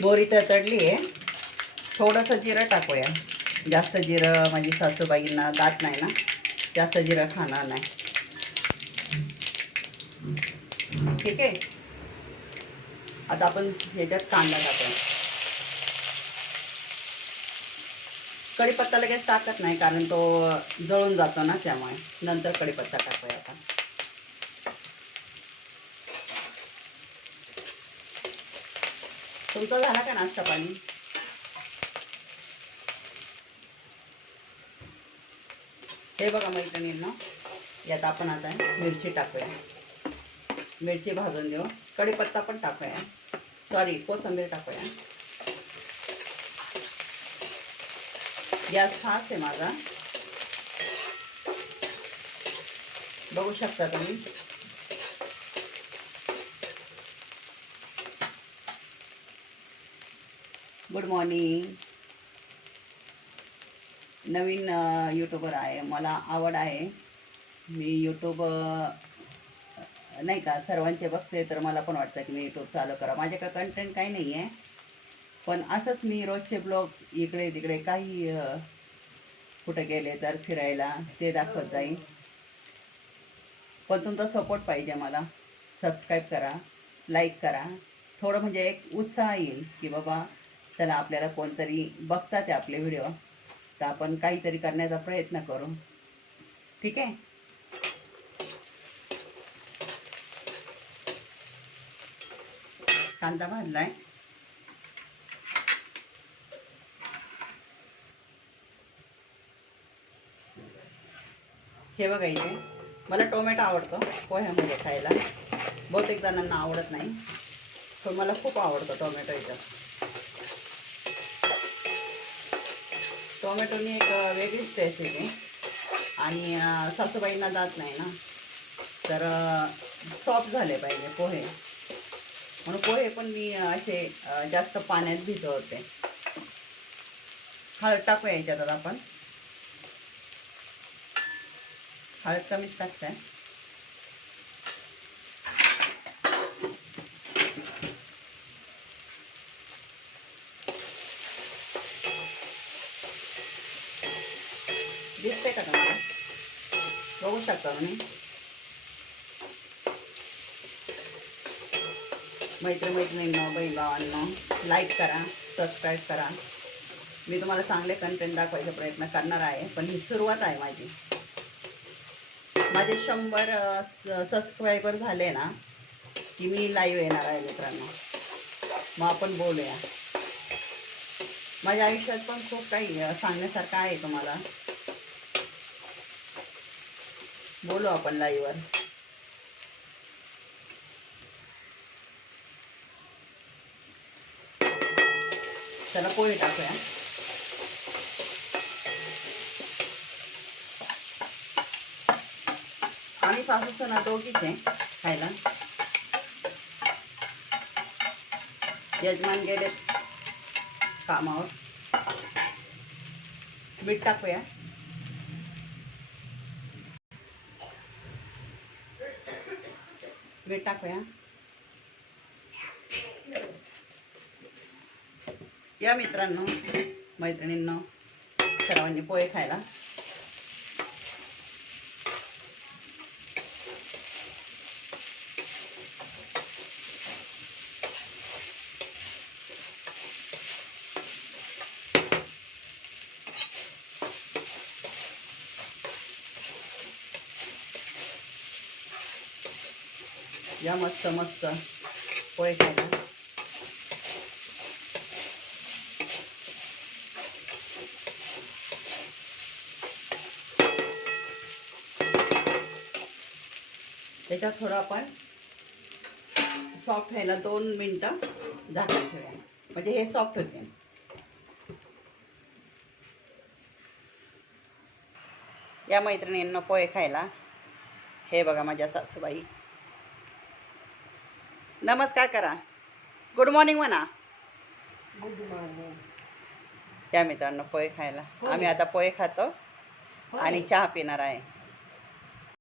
मोहरी तडली आहे. थोडंसं जिरं टाकूया. जास्त जिरं माझी सासूबाईंना दात नाही ना, जास्त जिरं खाणार नाही. ठीक आहे. आता आपण ह्याच्यात कांदा टाकूया. कढीपत्ता लगेच टाकत नाही कारण तो जळून जातो ना, त्यामुळे नंतर कढीपत्ता टाकूया. आता तुमचा झाला का नाश्ता पाणी? हे बघा मैत्रिणींना, यात आपण आता मिरची टाकूया. मिरची भाजून देऊ. कढीपत्ता पण टाकूया. सॉरी, कोथिंबीर टाकूया. गॅस फास्ट आहे माझा, बघू शकता तुम्ही. Good morning. नवीन यूट्यूबर आहे, मला आवड आहे. मी यूट्यूब नाही का सर्वांचे बघते, तर मला पण वाटतं की मी यूट्यूब चालू करा. माझे का कंटेंट काही नाही आहे, पण असंच मी रोजचे ब्लॉग इकडे तिकडे काही कुठे गेले तर फिरायला ते दाखवत जाईल. पण तुमचा सपोर्ट पाहिजे मला. सबस्क्राईब करा, लाईक करा. थोडं म्हणजे एक उत्साह येईल की बाबा चला आपल्याला कोणतरी बघतात आहे आपले व्हिडिओ, तर आपण काहीतरी करण्याचा प्रयत्न करू. ठीक आहे. कांदा भाजलाय. हे बघा, इथे मला टोमॅटो आवडतो पोह्यामध्ये खायला. बहुतेक जणांना आवडत नाही, पण मला खूप आवडतो टोमॅटो. इथं टोमॅटोनी एक वेगळीच टेस्ट येते. आणि सासूबाईंना जात नाही ना, तर सॉफ्ट झाले पाहिजे पोहे, म्हणून पोहे पण मी असे जास्त पाण्यात भिजवते. हळद टाकूया याच्यात. आपण हळद कमीच टाकते. दिसते का तुम्हाला? बघू शकता तुम्ही. मैत्रिणींनो, बहीण भावांनो, लाईक करा, सबस्क्राईब करा. मी तुम्हाला चांगले कंटेंट दाखवायचा प्रयत्न करणार आहे, पण ही सुरुवात आहे माझी. माझे 100 सबस्क्रायबर झाले ना की मी लाईव्ह येणार आहे मित्रांनो. मग आपण बोलूया. माझ्या आयुष्यात पण खूप काही सांगण्यासारखं आहे तुम्हाला. बोलू आपण लाईव्हवर. चला पोहे टाकूया. आम्ही सासू सुना दोघीच आहे खायला. यजमान गेले कामावर. मीठ टाकूया. मीठ टाकूया. या मित्रांनो, मैत्रिणींनो, सर्वांनी पोहे खायला. या मस्त मस्त पोहे खायला. त्याच्यात थोडं आपण सॉफ्ट व्हायला 2 मिनटं झाकून ठेवूया, म्हणजे हे सॉफ्ट होते. या मैत्रिणींना पोहे खायला. हे बघा माझ्या सासूबाई. नमस्कार करा. गुड मॉर्निंग म्हणा. Good morning. या मित्रांनो पोहे खायला. आम्ही आता पोहे खातो आणि चहा पिणार आहे.